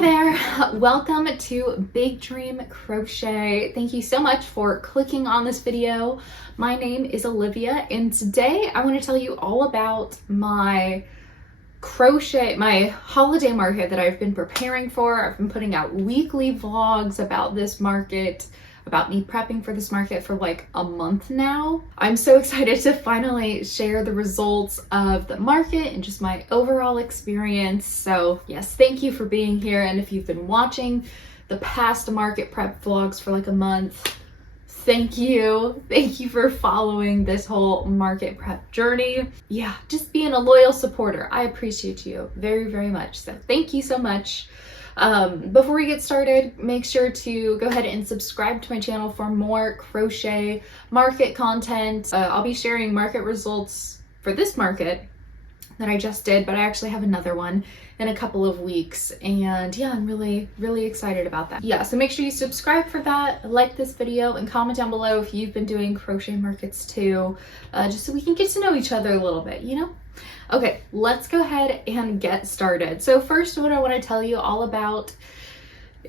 Hi there, welcome to Big Dream Crochet. Thank you so much for clicking on this video. My name is Olivia and today I want to tell you all about my holiday market that I've been preparing for. I've been putting out weekly vlogs about this market, about me prepping for this market for like a month now. I'm so excited to finally share the results of the market and just my overall experience. So yes, thank you for being here. And if you've been watching the past market prep vlogs for like a month, thank you. Thank you for following this whole market prep journey. Yeah, just being a loyal supporter. I appreciate you very, very much. So thank you so much. Before we get started, make sure to go ahead and subscribe to my channel for more crochet market content. I'll be sharing market results for this market that I just did, but I actually have another one in a couple of weeks. And yeah, I'm really, really excited about that. Yeah, so make sure you subscribe for that, like this video, and comment down below if you've been doing crochet markets too, just so we can get to know each other a little bit, you know? Okay, let's go ahead and get started. So first, what I want to tell you all about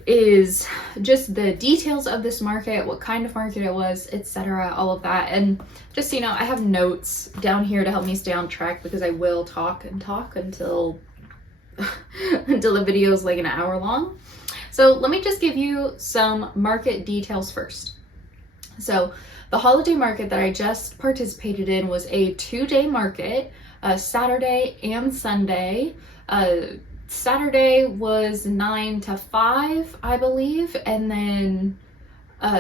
is just the details of this market, what kind of market it was, etc., all of that. And just so you know, I have notes down here to help me stay on track because I will talk and talk until until the video is like an hour long. So let me just give you some market details first. So the holiday market that I just participated in was a 2-day market, Saturday and Sunday. Saturday was 9 to 5, I believe, and then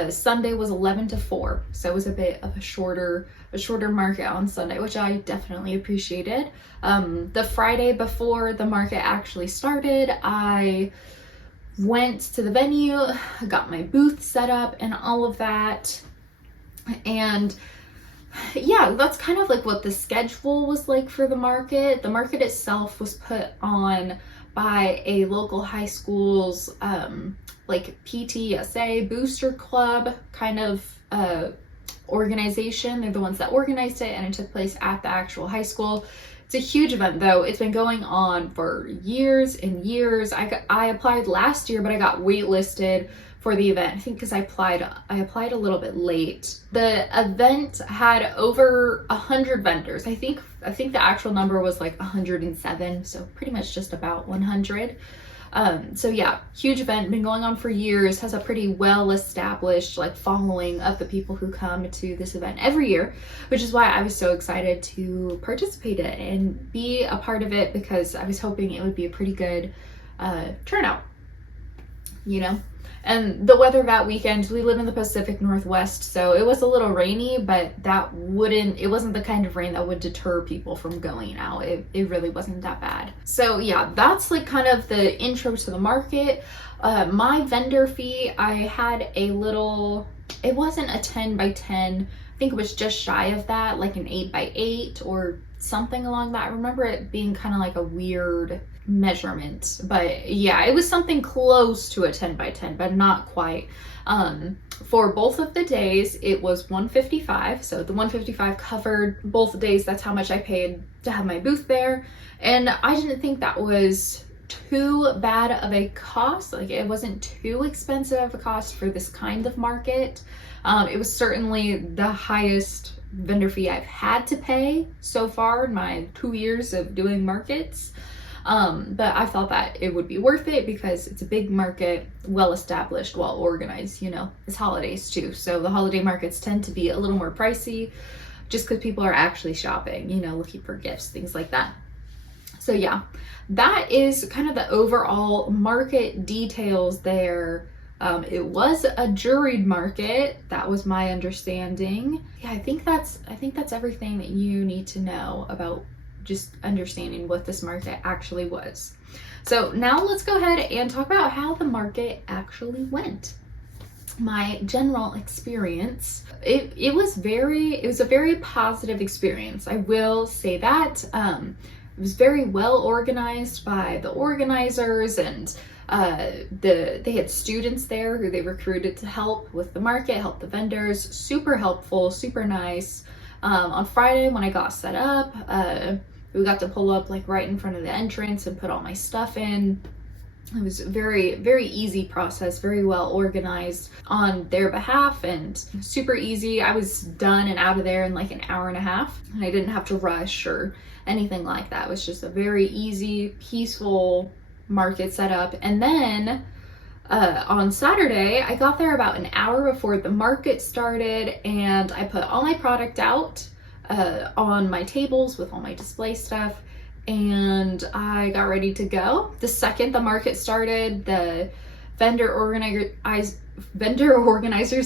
Sunday was 11 to 4. So it was a bit of a shorter market on Sunday, which I definitely appreciated. The Friday before the market actually started, I went to the venue, got my booth set up and all of that. And yeah, that's kind of like what the schedule was like for the market. The market itself was put on by a local high school's like PTSA booster club kind of organization. They're the ones that organized it, and it took place at the actual high school. It's a huge event though. It's been going on for years and years. I applied last year, but I got waitlisted for the event, I think because I applied a little bit late. The event had over 100 vendors. I think the actual number was like 107, so pretty much just about 100. So yeah, huge event, been going on for years, has a pretty well established like following of the people who come to this event every year, which is why I was so excited to participate in it and be a part of it, because I was hoping it would be a pretty good turnout, you know. And the weather that weekend, we live in the Pacific Northwest, so it was a little rainy, but it wasn't the kind of rain that would deter people from going out. It really wasn't that bad. So yeah, that's like kind of the intro to the market. My vendor fee, I had a little, it wasn't a 10 by 10. I think it was just shy of that, like an 8 by 8 or something along that. I remember it being kind of like a weird measurement, but yeah, it was something close to a 10 by 10, but not quite. For both of the days, it was $155. So the $155 covered both days. That's how much I paid to have my booth there. And I didn't think that was too bad of a cost. Like, it wasn't too expensive of a cost for this kind of market. It was certainly the highest vendor fee I've had to pay so far in my 2 years of doing markets. But I thought that it would be worth it because it's a big market, well established, well organized, you know. It's holidays too, so the holiday markets tend to be a little more pricey just because people are actually shopping, you know, looking for gifts, things like that. So yeah, that is kind of the overall market details there. It was a juried market. That was my understanding. Yeah, I think that's everything that you need to know about just understanding what this market actually was. So now let's go ahead and talk about how the market actually went. My general experience, it was a very positive experience. I will say that. It was very well organized by the organizers, and they had students there who they recruited to help with the market, help the vendors. Super helpful, super nice. On Friday when I got set up, we got to pull up like right in front of the entrance and put all my stuff in. It was very, very easy process, very well organized on their behalf, and super easy. I was done and out of there in like an hour and a half, and I didn't have to rush or anything like that. It was just a very easy, peaceful market setup. And then on Saturday, I got there about an hour before the market started, and I put all my product out on my tables with all my display stuff, and I got ready to go. The second the market started, the vendor organizers,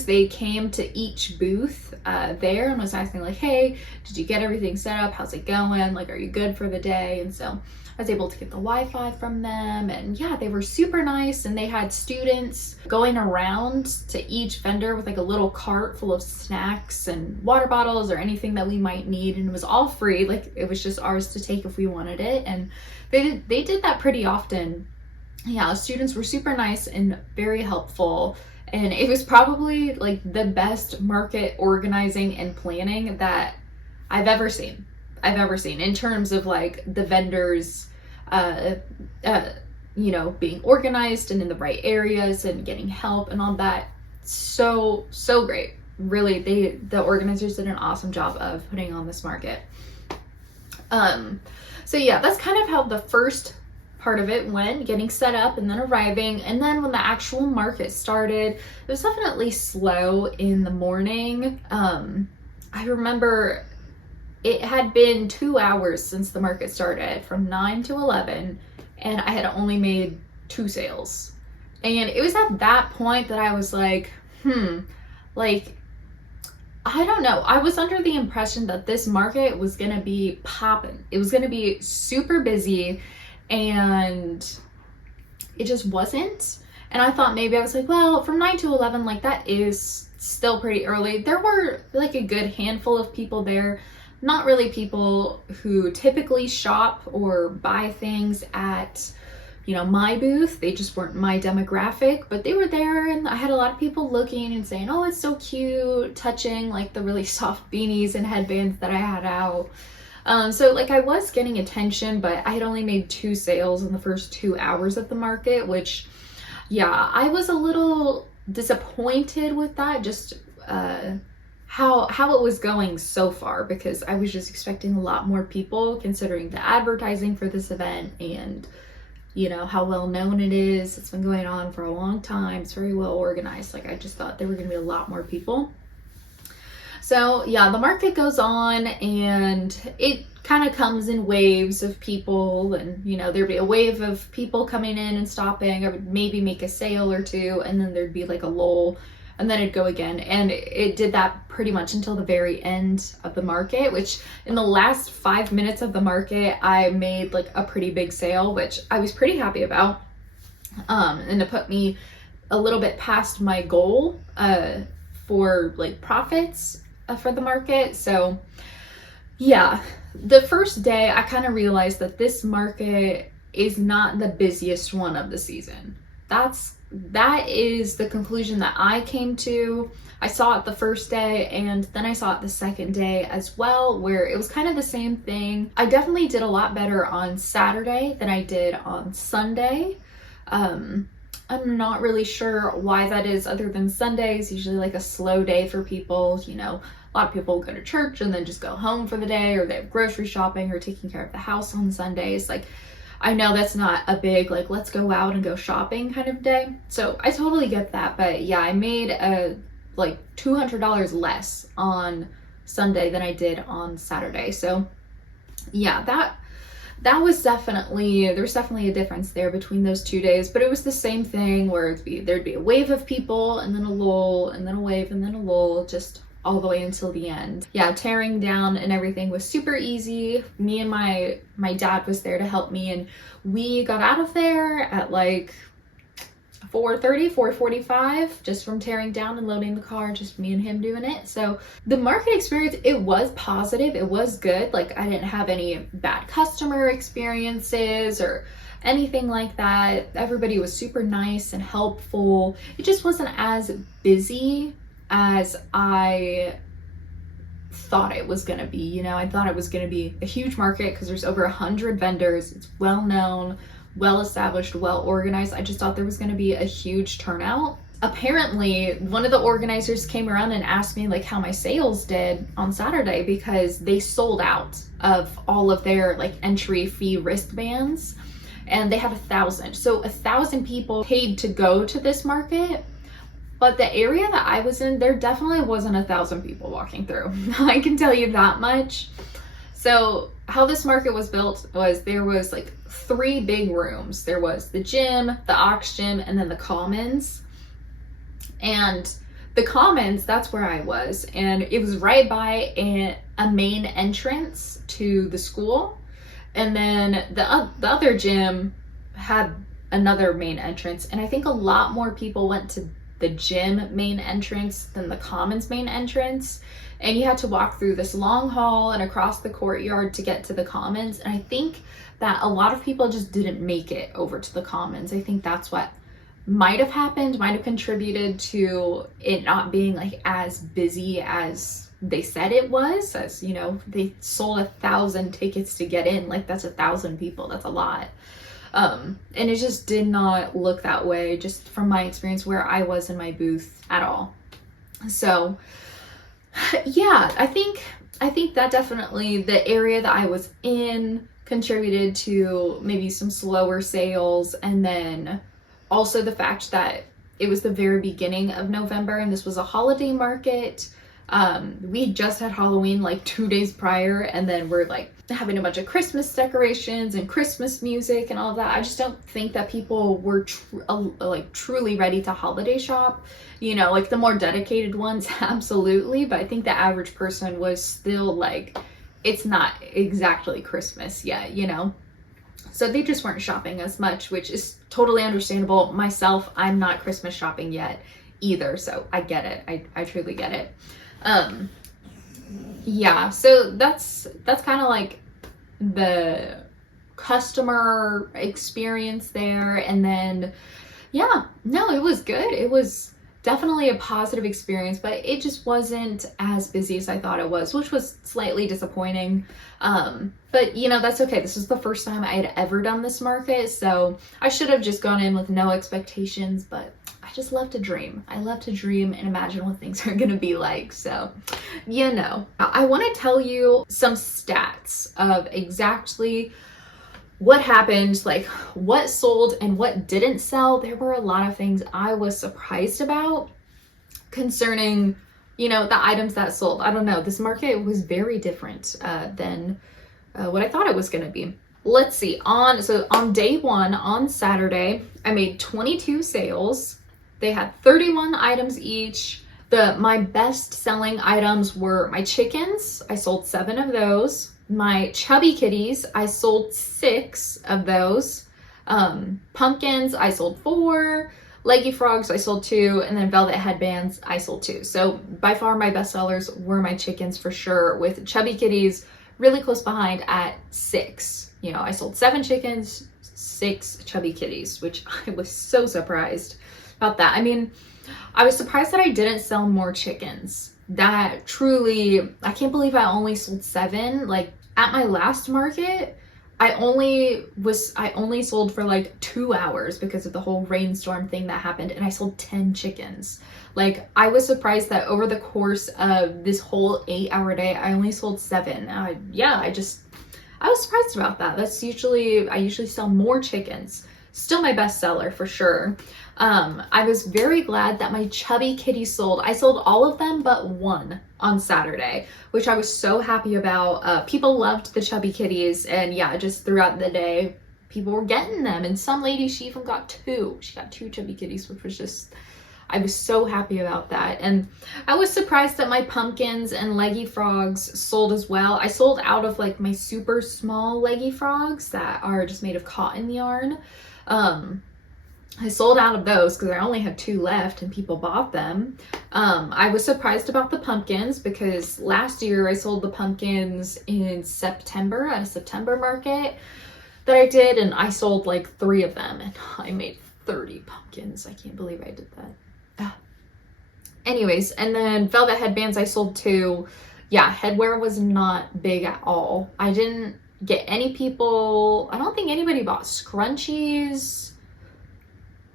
they came to each booth there and was asking like, hey, did you get everything set up? How's it going? Like, are you good for the day? And so I was able to get the Wi-Fi from them, and yeah, they were super nice, and they had students going around to each vendor with like a little cart full of snacks and water bottles or anything that we might need, and it was all free. Like, it was just ours to take if we wanted it, and they did that pretty often. Yeah, students were super nice and very helpful, and it was probably like the best market organizing and planning that I've ever seen in terms of like the vendors, you know, being organized and in the right areas and getting help and all that. So great. Really, the organizers did an awesome job of putting on this market. So yeah, that's kind of how the first part of it went, getting set up and then arriving. And then when the actual market started, it was definitely slow in the morning. I remember it had been 2 hours since the market started, from 9 to 11, and I had only made 2 sales. And it was at that point that I was like, like, I don't know. I was under the impression that this market was gonna be popping. It was gonna be super busy, and it just wasn't. And I thought maybe, I was like, well, from 9 to 11, like, that is still pretty early. There were like a good handful of people there. Not really people who typically shop or buy things at, you know, my booth. They just weren't my demographic, but they were there, and I had a lot of people looking and saying, oh, it's so cute, touching like the really soft beanies and headbands that I had out. So like, I was getting attention, but I had only made 2 sales in the first 2 hours of the market, which, yeah, I was a little disappointed with that, just how it was going so far, because I was just expecting a lot more people considering the advertising for this event and, you know, how well known it is. It's been going on for a long time. It's very well organized. Like, I just thought there were going to be a lot more people. So yeah, the market goes on, and it kind of comes in waves of people, and, you know, there'd be a wave of people coming in and stopping. I would maybe make a sale or two, and then there'd be like a lull, and then it'd go again. And it did that pretty much until the very end of the market, which in the last 5 minutes of the market, I made like a pretty big sale, which I was pretty happy about. And it put me a little bit past my goal for like profits for the market. So yeah, the first day I kind of realized that this market is not the busiest one of the season. That is the conclusion that I came to. I saw it the first day, and then I saw it the second day as well, where it was kind of the same thing. I definitely did a lot better on Saturday than I did on Sunday. I'm not really sure why that is, other than Sunday is usually like a slow day for people. You know, a lot of people go to church and then just go home for the day, or they have grocery shopping or taking care of the house on Sundays. Like, I know that's not a big, like, let's go out and go shopping kind of day. So I totally get that. But yeah, I made like $200 less on Sunday than I did on Saturday. So yeah, that was definitely, there's definitely a difference there between those 2 days, but it was the same thing where there'd be a wave of people, and then a lull, and then a wave, and then a lull, just all the way until the end. Yeah, tearing down and everything was super easy. Me and my dad was there to help me, and we got out of there at like 4:30, 4:45, just from tearing down and loading the car, just me and him doing it. So the market experience, it was positive, it was good. Like, I didn't have any bad customer experiences or anything like that. Everybody was super nice and helpful. It just wasn't as busy as I thought it was gonna be. You know, I thought it was gonna be a huge market because there's over 100 vendors. It's well known, well established, well organized. I just thought there was going to be a huge turnout. Apparently, one of the organizers came around and asked me like how my sales did on Saturday, because they sold out of all of their like entry fee wristbands, and they had 1,000. So 1,000 people paid to go to this market. But the area that I was in, there definitely wasn't 1,000 people walking through. I can tell you that much. So how this market was built was there was like 3 big rooms. There was the gym, the aux gym, and then the commons. And the commons, that's where I was. And it was right by a main entrance to the school. And then the other gym had another main entrance. And I think a lot more people went to the gym main entrance than the commons main entrance. And you had to walk through this long hall and across the courtyard to get to the commons. And I think that a lot of people just didn't make it over to the commons. I think that's what might have happened, might have contributed to it not being like as busy as they said it was. As you know, they sold 1,000 tickets to get in. Like, that's 1,000 people. That's a lot. And it just did not look that way, just from my experience where I was in my booth at all. So yeah, I think that definitely the area that I was in contributed to maybe some slower sales. And then also the fact that it was the very beginning of November and this was a holiday market. We just had Halloween like 2 days prior, and then we're like having a bunch of Christmas decorations and Christmas music and all of that. I just don't think that people were truly ready to holiday shop. You know, like the more dedicated ones, absolutely. But I think the average person was still like, it's not exactly Christmas yet, you know? So they just weren't shopping as much, which is totally understandable. Myself, I'm not Christmas shopping yet either. So I get it. I truly get it. Yeah, so that's kind of like the customer experience there. And then, yeah, no, it was good. It was definitely a positive experience, but it just wasn't as busy as I thought it was, which was slightly disappointing. But you know, that's okay. This was the first time I had ever done this market, so I should have just gone in with no expectations, but I just love to dream. I love to dream and imagine what things are gonna be like. So, you know, I want to tell you some stats of exactly what happened, like what sold and what didn't sell. There were a lot of things I was surprised about concerning, you know, the items that sold. I don't know. This market was very different than what I thought it was going to be. Let's see. On day 1, on Saturday, I made 22 sales. They had 31 items each. My best selling items were my chickens. I sold 7 of those. My chubby kitties, I sold 6 of those. Pumpkins, I sold 4. Leggy frogs, I sold 2. And then velvet headbands, I sold 2. So by far my best sellers were my chickens for sure, with chubby kitties really close behind at 6. You know, I sold 7 chickens, 6 chubby kitties, which I was so surprised about that. I mean, I was surprised that I didn't sell more chickens. That truly, I can't believe I only sold 7. Like at my last market, I only sold for like 2 hours because of the whole rainstorm thing that happened, and I sold 10 chickens. Like, I was surprised that over the course of this whole 8-hour day, I only sold 7. I was surprised about that. I usually sell more chickens. Still my best seller for sure. I was very glad that my chubby kitty sold. I sold all of them but 1 on Saturday, which I was so happy about. People loved the chubby kitties, and yeah, just throughout the day, people were getting them. And some lady, she even got 2. She got 2 chubby kitties, which was just, I was so happy about that. And I was surprised that my pumpkins and leggy frogs sold as well. I sold out of like my super small leggy frogs that are just made of cotton yarn. I sold out of those because I only had 2 left and people bought them. I was surprised about the pumpkins because last year I sold the pumpkins in September at a September market that I did, and I sold like 3 of them and I made 30 pumpkins. I can't believe I did that. Anyways, and then velvet headbands I sold 2. Yeah, headwear was not big at all. I didn't get any people, I don't think anybody bought scrunchies.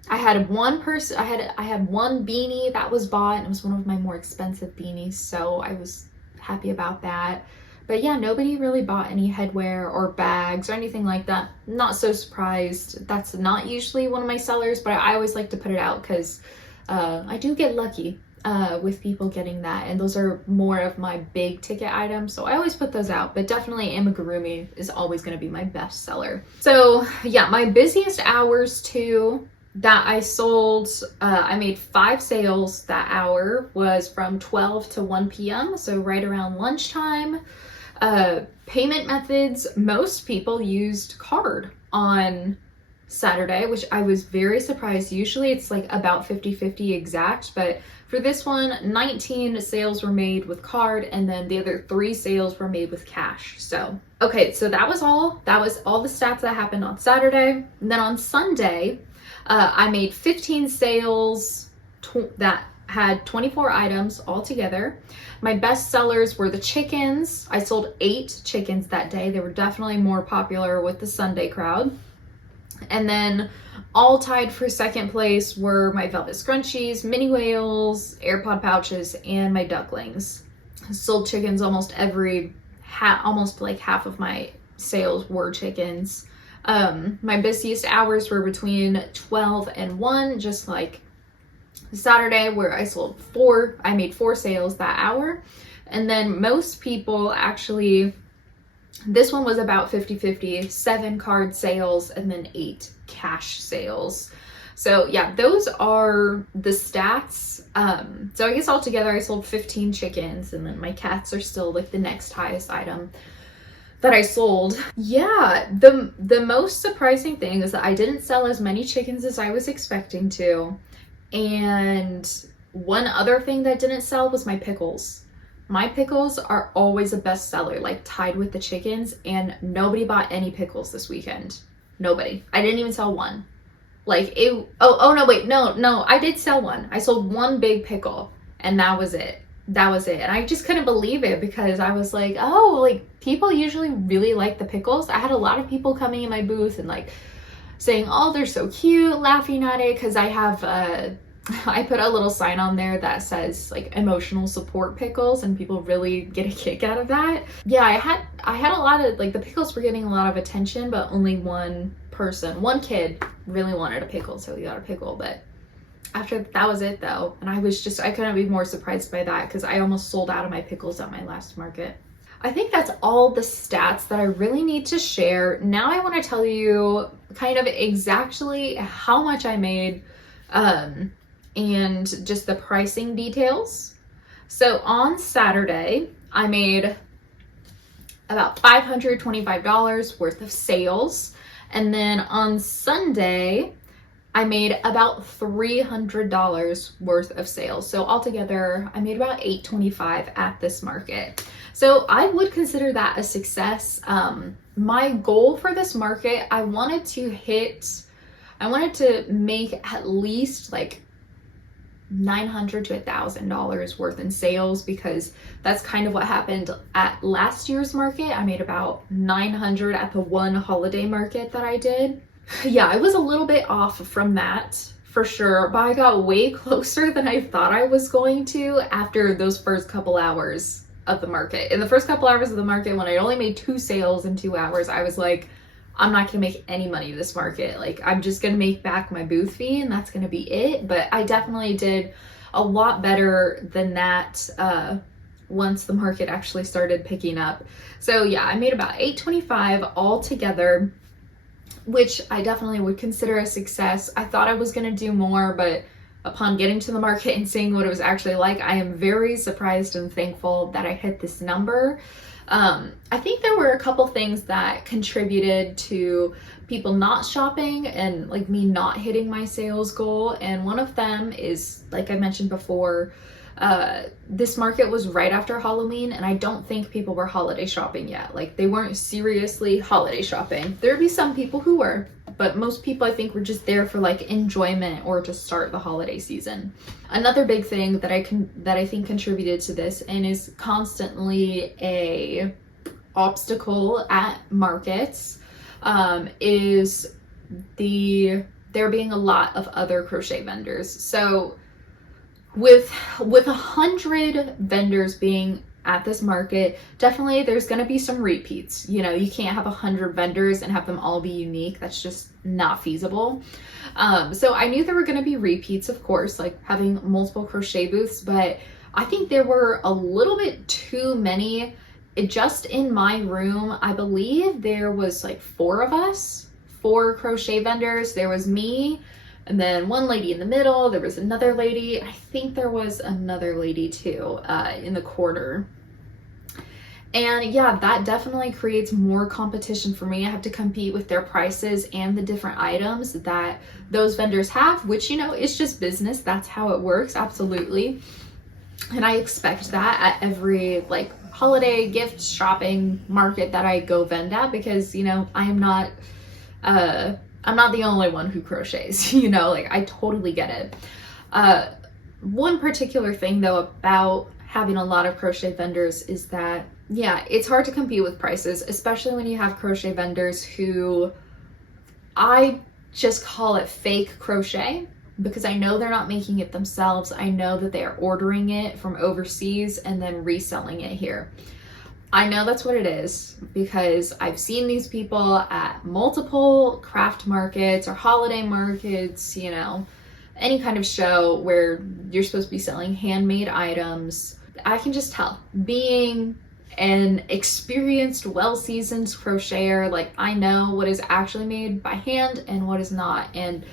I had one person, I had one beanie that was bought, and it was one of my more expensive beanies, so I was happy about that. But yeah, nobody really bought any headwear or bags or anything like that. Not so surprised. That's not usually one of my sellers, but I always like to put it out because I do get lucky with people getting that, and those are more of my big ticket items, so I always put those out. But definitely amigurumi is always going to be my best seller. So yeah, my busiest hours too that I sold, I made 5 sales that hour, was from 12 to 1 p.m. so right around lunchtime. Payment methods, most people used card on Saturday, which I was very surprised. Usually it's like about 50-50 exact, but for this one, 19 sales were made with card, and then the other 3 sales were made with cash. So, okay, so that was all the stats that happened on Saturday. And then on Sunday, I made 15 sales that had 24 items all together. My best sellers were the chickens. I sold 8 chickens that day. They were definitely more popular with the Sunday crowd. And then all tied for second place were my velvet scrunchies, mini whales, AirPod pouches, and my ducklings. I sold chickens almost almost like half of my sales were chickens. My busiest hours were between 12 and 1, just like Saturday, where I made 4 sales that hour. And then most people actually, this one was about 50-50, 7 card sales and then 8 cash sales. So yeah, those are the stats. So I guess altogether I sold 15 chickens, and then my cats are still like the next highest item that I sold. Yeah, the most surprising thing is that I didn't sell as many chickens as I was expecting to. And one other thing that didn't sell was my pickles. My pickles are always a best seller, like tied with the chickens, and nobody bought any pickles this weekend. Nobody. I didn't even sell one. Like it, oh no, wait, no, I did sell one. I sold 1 big pickle, and that was it. And I just couldn't believe it, because I was like, oh, like people usually really like the pickles. I had a lot of people coming in my booth and like saying, oh, they're so cute, laughing at it, because I have I put a little sign on there that says like emotional support pickles, and people really get a kick out of that. Yeah, I had a lot of, like, the pickles were getting a lot of attention, but only one kid really wanted a pickle, so he got a pickle. But after that was it though, and I couldn't be more surprised by that, because I almost sold out of my pickles at my last market. I think that's all the stats that I really need to share. Now I want to tell you kind of exactly how much I made, and just the pricing details. So on Saturday, I made about $525 worth of sales. And then on Sunday, I made about $300 worth of sales. So altogether, I made about $825 at this market. So I would consider that a success. My goal for this market, I wanted to make at least like $900 to $1,000 worth in sales, because that's kind of what happened at last year's market. I made about $900 at the one holiday market that I did. Yeah, I was a little bit off from that for sure, but I got way closer than I thought I was going to after those first couple hours of the market. In the first couple hours of the market, when I only made 2 sales in 2 hours, I was like, I'm not gonna make any money this market. Like, I'm just gonna make back my booth fee and that's gonna be it. But I definitely did a lot better than that once the market actually started picking up. So yeah, I made about $825 all together, which I definitely would consider a success. I thought I was gonna do more, but upon getting to the market and seeing what it was actually like, I am very surprised and thankful that I hit this number. I think there were a couple things that contributed to people not shopping and like me not hitting my sales goal. And one of them is, like I mentioned before, this market was right after Halloween, and I don't think people were holiday shopping yet. Like, they weren't seriously holiday shopping. There'd be some people who were, but most people I think were just there for like enjoyment or to start the holiday season. Another big thing that I think contributed to this, and is constantly a obstacle at markets is there being a lot of other crochet vendors. So with 100 vendors being at this market, definitely there's going to be some repeats. You know, you can't have 100 vendors and have them all be unique. That's just not feasible. So I knew there were going to be repeats, of course, like having multiple crochet booths, but I think there were a little bit too many. Just in my room, I believe there was like 4 of us, 4 crochet vendors. There was me, and then one lady in the middle. There was another lady. I think there was another lady too in the corner. And yeah, that definitely creates more competition for me. I have to compete with their prices and the different items that those vendors have, which, you know, it's just business. That's how it works. Absolutely. And I expect that at every like holiday gift shopping market that I go vend at, because, you know, I'm not the only one who crochets, you know, like I totally get it. One particular thing though about having a lot of crochet vendors is that, yeah, it's hard to compete with prices, especially when you have crochet vendors who, I just call it fake crochet, because I know they're not making it themselves. I know that they are ordering it from overseas and then reselling it here. I know that's what it is because I've seen these people at multiple craft markets or holiday markets, you know, any kind of show where you're supposed to be selling handmade items. I can just tell, being an experienced, well-seasoned crocheter, like I know what is actually made by hand and what is not. And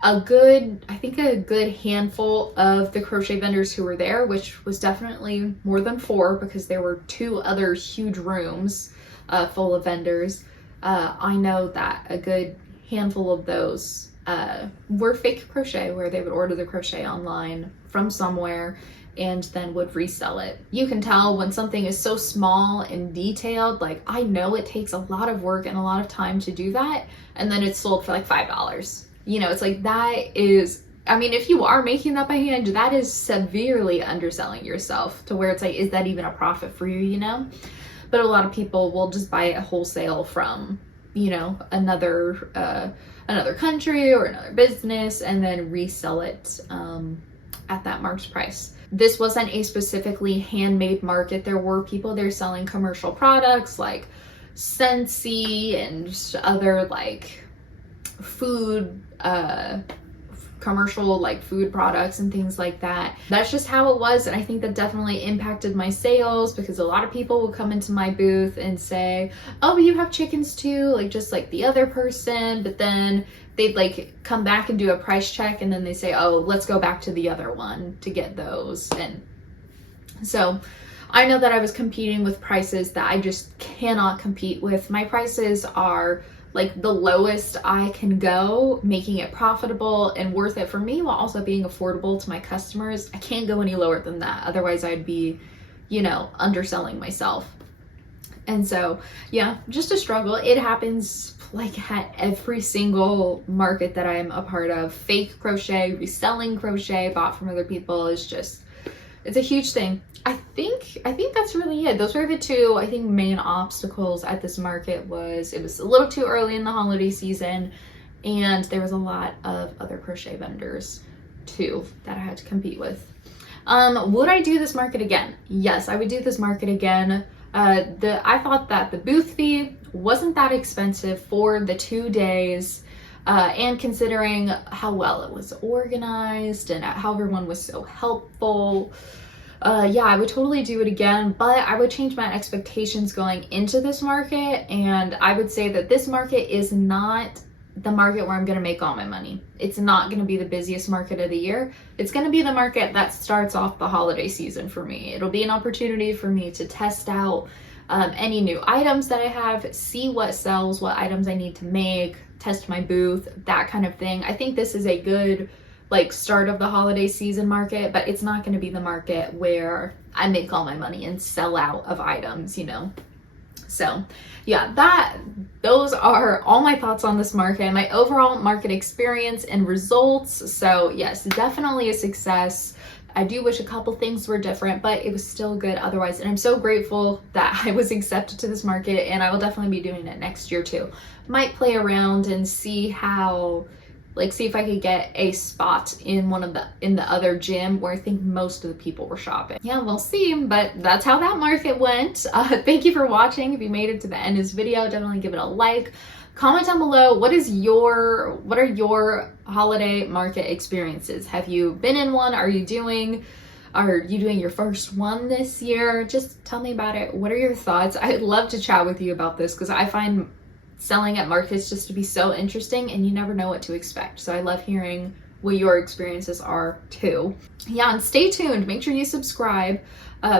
I think a good handful of the crochet vendors who were there, which was definitely more than 4 because there were 2 other huge rooms full of vendors. I know that a good handful of those were fake crochet, where they would order the crochet online from somewhere and then would resell it. You can tell when something is so small and detailed, like I know it takes a lot of work and a lot of time to do that, and then it's sold for like $5. You know, it's like that is, I mean, if you are making that by hand, that is severely underselling yourself to where it's like, is that even a profit for you, you know? But a lot of people will just buy it wholesale from, you know, another country or another business and then resell it at that marked price. This wasn't a specifically handmade market. There were people there selling commercial products like Scentsy and other like food, commercial like food products and things like that. That's just how it was, and I think that definitely impacted my sales because a lot of people will come into my booth and say, oh, you have chickens too, like just like the other person, but then they'd like come back and do a price check and then they say, oh, let's go back to the other one to get those. And so I know that I was competing with prices that I just cannot compete with. My prices are like the lowest I can go, making it profitable and worth it for me while also being affordable to my customers. I can't go any lower than that. Otherwise I'd be, you know, underselling myself. And so, yeah, just a struggle. It happens like at every single market that I'm a part of. Fake crochet, reselling crochet bought from other people is just, it's a huge thing. I think that's really it. Those were the 2, I think, main obstacles at this market. It was a little too early in the holiday season, and there was a lot of other crochet vendors too that I had to compete with. Would I do this market again? Yes, I would do this market again. I thought that the booth fee wasn't that expensive for the 2 days. And considering how well it was organized and how everyone was so helpful, yeah, I would totally do it again, but I would change my expectations going into this market. And I would say that this market is not the market where I'm going to make all my money. It's not going to be the busiest market of the year. It's going to be the market that starts off the holiday season for me. It'll be an opportunity for me to test out any new items that I have, see what sells, what items I need to make, test my booth, that kind of thing. I think this is a good like start of the holiday season market, but it's not going to be the market where I make all my money and sell out of items, you know? So yeah, those are all my thoughts on this market, my overall market experience and results. So yes, definitely a success. I do wish a couple things were different, but it was still good otherwise. And I'm so grateful that I was accepted to this market, and I will definitely be doing it next year too. Might play around and see how, like, see if I could get a spot in the other gym where I think most of the people were shopping. Yeah, we'll see, but that's how that market went. Thank you for watching. If you made it to the end of this video, definitely give it a like. Comment down below, what are your holiday market experiences? Have you been in one? Are you doing your first one this year? Just tell me about it. What are your thoughts? I'd love to chat with you about this because I find selling at markets just to be so interesting, and you never know what to expect. So I love hearing what your experiences are too. Yeah, and stay tuned. Make sure you subscribe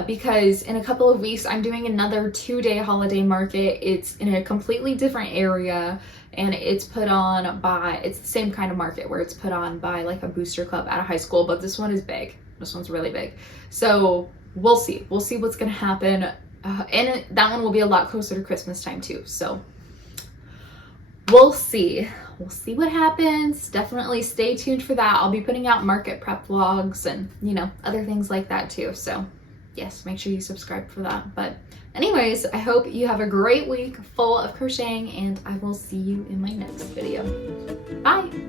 because in a couple of weeks I'm doing another 2-day holiday market. It's in a completely different area, and it's put on by, it's the same kind of market where it's put on by like a booster club at a high school, but this one is big. This one's really big. So we'll see what's gonna happen. And that one will be a lot closer to Christmas time too. So we'll see what happens. Definitely stay tuned for that. I'll be putting out market prep vlogs and, you know, other things like that too. So yes, make sure you subscribe for that. But anyways, I hope you have a great week full of crocheting, and I will see you in my next video. Bye.